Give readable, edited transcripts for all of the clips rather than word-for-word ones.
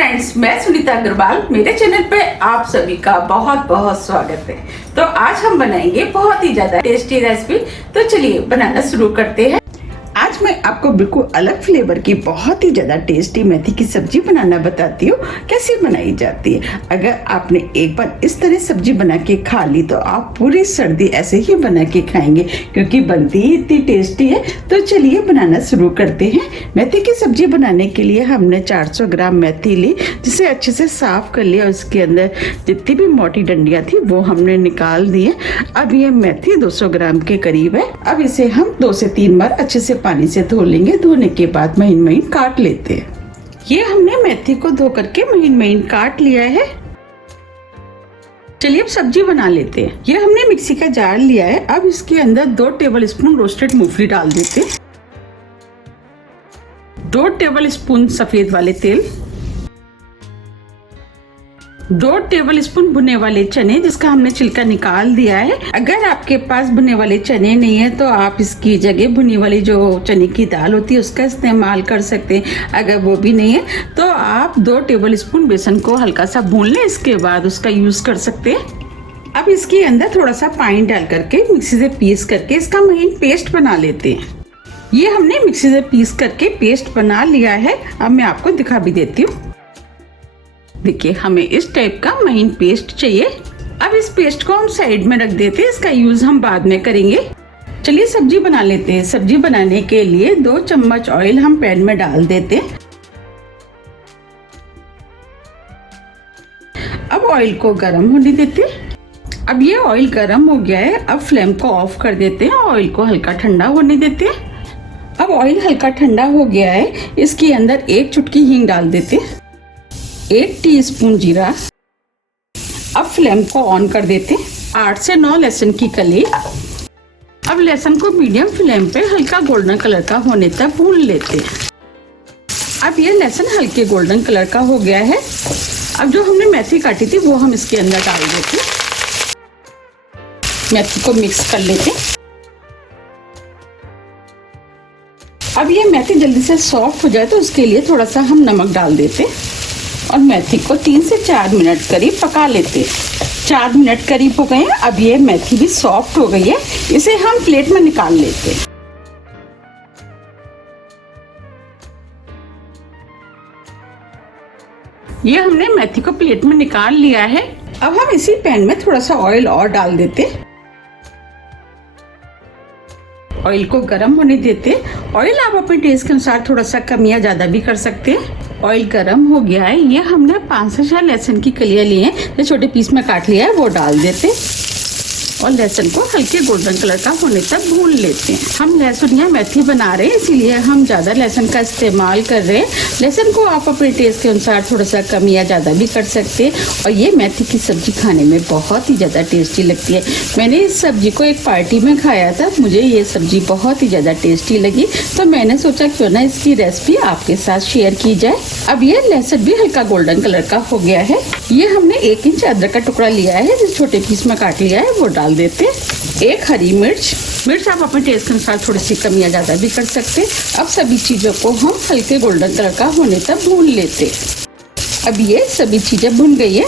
Friends, मैं सुनीता अग्रवाल। मेरे channel पे आप सभी का बहुत बहुत स्वागत है। तो आज हम बनाएंगे बहुत ही ज्यादा टेस्टी रेसिपी। तो चलिए बनाना शुरू करते हैं। आज मैं आपको बिल्कुल अलग फ्लेवर की बहुत ही ज़्यादा टेस्टी मेथी की सब्जी बनाना बताती हूँ, कैसे बनाई जाती है। अगर आपने एक बार इस तरह सब्जी बना के खा ली तो आप पूरी सर्दी ऐसे ही बना के खाएंगे, क्योंकि बनती ही इतनी टेस्टी है। तो चलिए बनाना शुरू करते हैं। मेथी की सब्जी बनाने के लिए हमने 400 ग्राम मेथी ली, जिसे अच्छे से साफ कर लिया। उसके अंदर जितनी भी मोटी डंडियाँ थी वो हमने निकाल दी है। अब ये मेथी 200 ग्राम के करीब है। अब इसे हम 2 से 3 बार अच्छे से पानी से धो लेंगे। धोने के बाद महीन महीन काट लेते हैं। ये हमने मेथी को धो करके महीन महीन काट लिया है। चलिए अब सब्जी बना लेते हैं। ये हमने मिक्सी का जार लिया है। अब इसके अंदर 2 टेबल स्पून रोस्टेड मूंगफली डाल देते हैं, 2 टेबल स्पून सफेद वाले तेल, 2 टेबल स्पून भुने वाले चने जिसका हमने छिलका निकाल दिया है। अगर आपके पास भुने वाले चने नहीं है तो आप इसकी जगह भुनी वाली जो चने की दाल होती है उसका इस्तेमाल कर सकते हैं। अगर वो भी नहीं है तो आप 2 टेबल स्पून बेसन को हल्का सा भून लें, इसके बाद उसका यूज कर सकते हैं। अब इसके अंदर थोड़ा सा पानी डाल करके मिक्सी से पीस करके इसका महीन पेस्ट बना लेते हैं। ये हमने मिक्सी से पीस करके पेस्ट बना लिया है। अब मैं आपको दिखा भी देती हूँ। देखिए, हमें इस टाइप का महीन पेस्ट चाहिए। अब इस पेस्ट को हम साइड में रख देते हैं, इसका यूज हम बाद में करेंगे। चलिए सब्जी बना लेते हैं। सब्जी बनाने के लिए 2 चम्मच ऑयल हम पैन में डाल देते हैं। अब ऑयल को गर्म होने देते हैं। अब ये ऑयल गर्म हो गया है। अब फ्लेम को ऑफ कर देते हैं, ऑयल को हल्का ठंडा होने देते हैं। अब ऑयल हल्का ठंडा हो गया है। इसके अंदर 1 चुटकी हींग डाल देते हैं, 1 टीस्पून जीरा। अब फ्लेम को ऑन कर देते हैं। 8 से 9 लहसुन की कली। अब लहसुन को मीडियम फ्लेम पे हल्का गोल्डन कलर का होने तक भून लेते हैं। अब ये लहसुन हल्के गोल्डन कलर का हो गया है। अब जो हमने मेथी काटी थी वो हम इसके अंदर डाल देते हैं। मेथी को मिक्स कर लेते हैं। अब ये मेथी जल्दी से सॉफ्ट हो जाए तो उसके लिए थोड़ा सा हम नमक डाल देते हैं और मेथी को 3 से 4 मिनट करीब पका लेते हैं। 4 मिनट करीब हो गए हैं। अब ये मेथी भी सॉफ्ट हो गई है। इसे हम प्लेट में निकाल लेते हैं। ये हमने मेथी को प्लेट में निकाल लिया है। अब हम इसी पैन में थोड़ा सा ऑयल और डाल देते हैं। ऑयल को गर्म होने देते हैं। ऑयल आप अपने टेस्ट के अनुसार थोड़ा सा कम या ज्यादा भी कर सकते हैं। ऑयल गर्म हो गया है। ये हमने 5 से 6 लहसुन की कलियां ली हैं, जो छोटे पीस में काट लिया है वो डाल देते हैं और लहसुन को हल्के गोल्डन कलर का होने तक भून लेते हैं। हम लहसुन या मेथी बना रहे हैं, इसीलिए हम ज़्यादा लहसुन का इस्तेमाल कर रहे हैं। लहसुन को आप अपने टेस्ट के अनुसार थोड़ा सा कम या ज़्यादा भी कर सकते हैं। और ये मेथी की सब्जी खाने में बहुत ही ज़्यादा टेस्टी लगती है। मैंने इस सब्जी को एक पार्टी में खाया था, मुझे ये सब्जी बहुत ही ज़्यादा टेस्टी लगी, तो मैंने सोचा क्यों ना इसकी रेसिपी आपके साथ शेयर की जाए। अब ये लहसुन भी हल्का गोल्डन कलर का हो गया है। ये हमने 1 इंच अदरक का टुकड़ा लिया है, जो छोटे पीस में काट लिया है वो डाल देते। 1 हरी मिर्च आप अपने टेस्ट के अनुसार थोड़ी सी कम या ज्यादा भी कर सकते। अब सभी चीजों को हम हल्के गोल्डन कलर का होने तक भून लेते। अब ये सभी चीजें भुन गई है।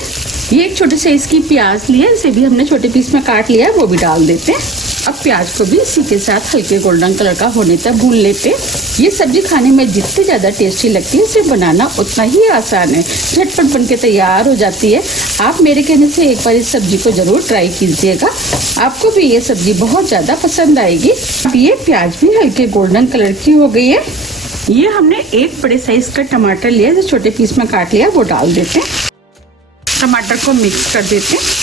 ये एक छोटे साइज की प्याज ली है, इसे भी हमने छोटे पीस में काट लिया है, वो भी डाल देते हैं। अब प्याज को भी इसी के साथ हल्के गोल्डन कलर का होने तक भून लेते। ये सब्जी खाने में जितनी ज़्यादा टेस्टी लगती है, इसे बनाना उतना ही आसान है। झटपट बन के तैयार हो जाती है। आप मेरे कहने से एक बार इस सब्जी को ज़रूर ट्राई कीजिएगा, आपको भी ये सब्जी बहुत ज़्यादा पसंद आएगी। अब ये प्याज भी हल्के गोल्डन कलर की हो गई है। ये हमने 1 बड़े साइज का टमाटर लिया, जो छोटे पीस में काट लिया, वो डाल देते हैं। टमाटर को मिक्स कर देते हैं।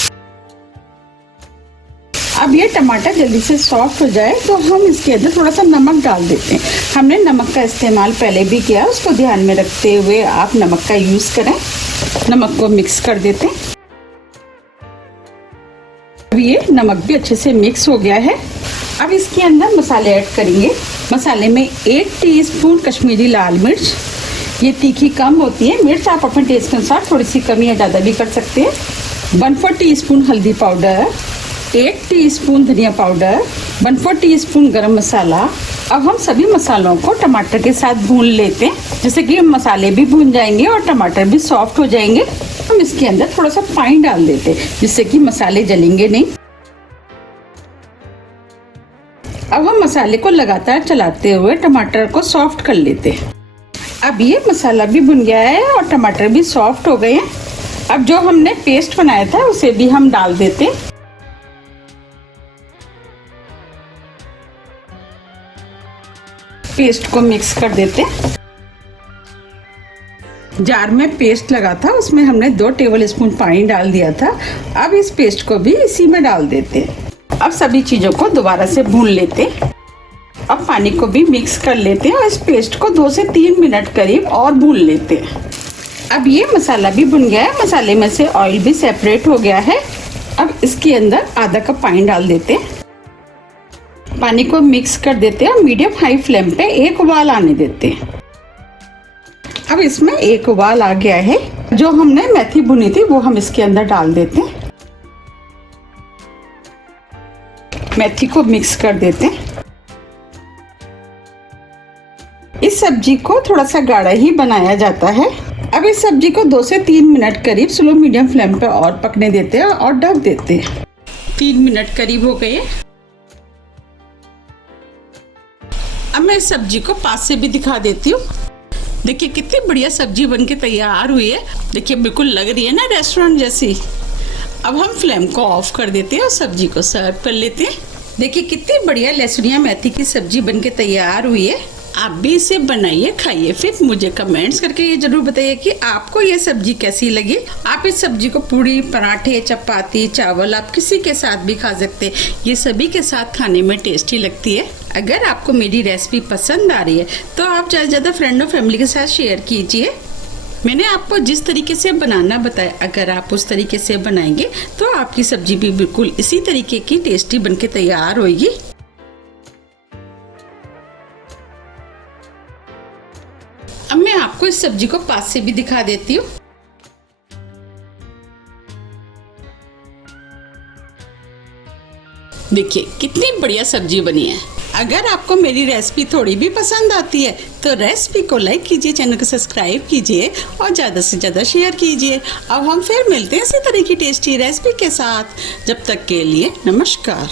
अब ये टमाटर जल्दी से सॉफ्ट हो जाए तो हम इसके अंदर थोड़ा सा नमक डाल देते हैं। हमने नमक का इस्तेमाल पहले भी किया, उसको ध्यान में रखते हुए आप नमक का यूज़ करें। नमक को मिक्स कर देते हैं। अब ये नमक भी अच्छे से मिक्स हो गया है। अब इसके अंदर मसाले ऐड करेंगे। मसाले में 1 टीस्पून कश्मीरी लाल मिर्च, ये तीखी कम होती है। मिर्च आप अपने टेस्ट के अनुसार थोड़ी सी कम या ज़्यादा भी कर सकते हैं। 1/4 टीस्पून हल्दी पाउडर, 1 टीस्पून धनिया पाउडर, 1/4 टीस्पून गरम मसाला, अब हम सभी मसालों को टमाटर के साथ भून लेते हैं, जिससे कि मसाले भी भून जाएंगे और टमाटर भी सॉफ्ट हो जाएंगे। हम इसके अंदर थोड़ा सा पानी डाल देते हैं, जिससे कि मसाले जलेंगे नहीं। अब हम मसाले को लगातार चलाते हुए टमाटर को सॉफ्ट कर लेते हैं। अब ये मसाला भी भुन गया है और टमाटर भी सॉफ्ट हो गए हैं। अब जो हमने पेस्ट बनाया था उसे भी हम डाल देते हैं। पेस्ट को मिक्स कर देते हैं। जार में पेस्ट लगा था, उसमें हमने 2 टेबल स्पून पानी डाल दिया था। अब इस पेस्ट को भी इसी में डाल देते हैं। अब सभी चीज़ों को दोबारा से भून लेते हैं। अब पानी को भी मिक्स कर लेते हैं और इस पेस्ट को 2 से 3 मिनट करीब और भून लेते हैं। अब ये मसाला भी भुन गया है, मसाले में से ऑयल भी सेपरेट हो गया है। अब इसके अंदर आधा कप पानी डाल देते हैं। पानी को मिक्स कर देते हैं और मीडियम हाई फ्लेम पे एक उबाल आने देते हैं। अब इसमें एक उबाल आ गया है। जो हमने मेथी भुनी थी वो हम इसके अंदर डाल देते हैं। मेथी को मिक्स कर देते हैं। इस सब्जी को थोड़ा सा गाढ़ा ही बनाया जाता है। अब इस सब्जी को 2 से 3 मिनट करीब स्लो मीडियम फ्लेम पे और पकने देते हैं और ढक देते हैं। 3 मिनट करीब हो गए। अब मैं इस सब्जी को पास से भी दिखा देती हूँ। देखिए कितनी बढ़िया सब्जी बनके तैयार हुई है। देखिए बिल्कुल लग रही है ना रेस्टोरेंट जैसी। अब हम फ्लेम को ऑफ कर देते हैं और सब्जी को सर्व कर लेते हैं। देखिए कितनी बढ़िया लहसुनिया मेथी की सब्जी बनके तैयार हुई है। आप भी इसे बनाइए, खाइए, फिर मुझे कमेंट्स करके ये जरूर बताइए कि आपको ये सब्जी कैसी लगी। आप इस सब्जी को पूड़ी, पराठे, चपाती, चावल, आप किसी के साथ भी खा सकते हैं। ये सभी के साथ खाने में टेस्टी लगती है। अगर आपको मेरी रेसिपी पसंद आ रही है तो आप ज़्यादा से ज़्यादा फ्रेंड और फैमिली के साथ शेयर कीजिए। मैंने आपको जिस तरीके से बनाना बताया, अगर आप उस तरीके से बनाएंगे तो आपकी सब्जी भी बिल्कुल इसी तरीके की टेस्टी बनके तैयार होगी। अब मैं आपको इस सब्जी को पास से भी दिखा देती हूँ। देखिए कितनी बढ़िया सब्जी बनी है। अगर आपको मेरी रेसिपी थोड़ी भी पसंद आती है तो रेसिपी को लाइक कीजिए, चैनल को सब्सक्राइब कीजिए और ज़्यादा से ज़्यादा शेयर कीजिए। अब हम फिर मिलते हैं इसी तरह की टेस्टी रेसिपी के साथ। जब तक के लिए नमस्कार।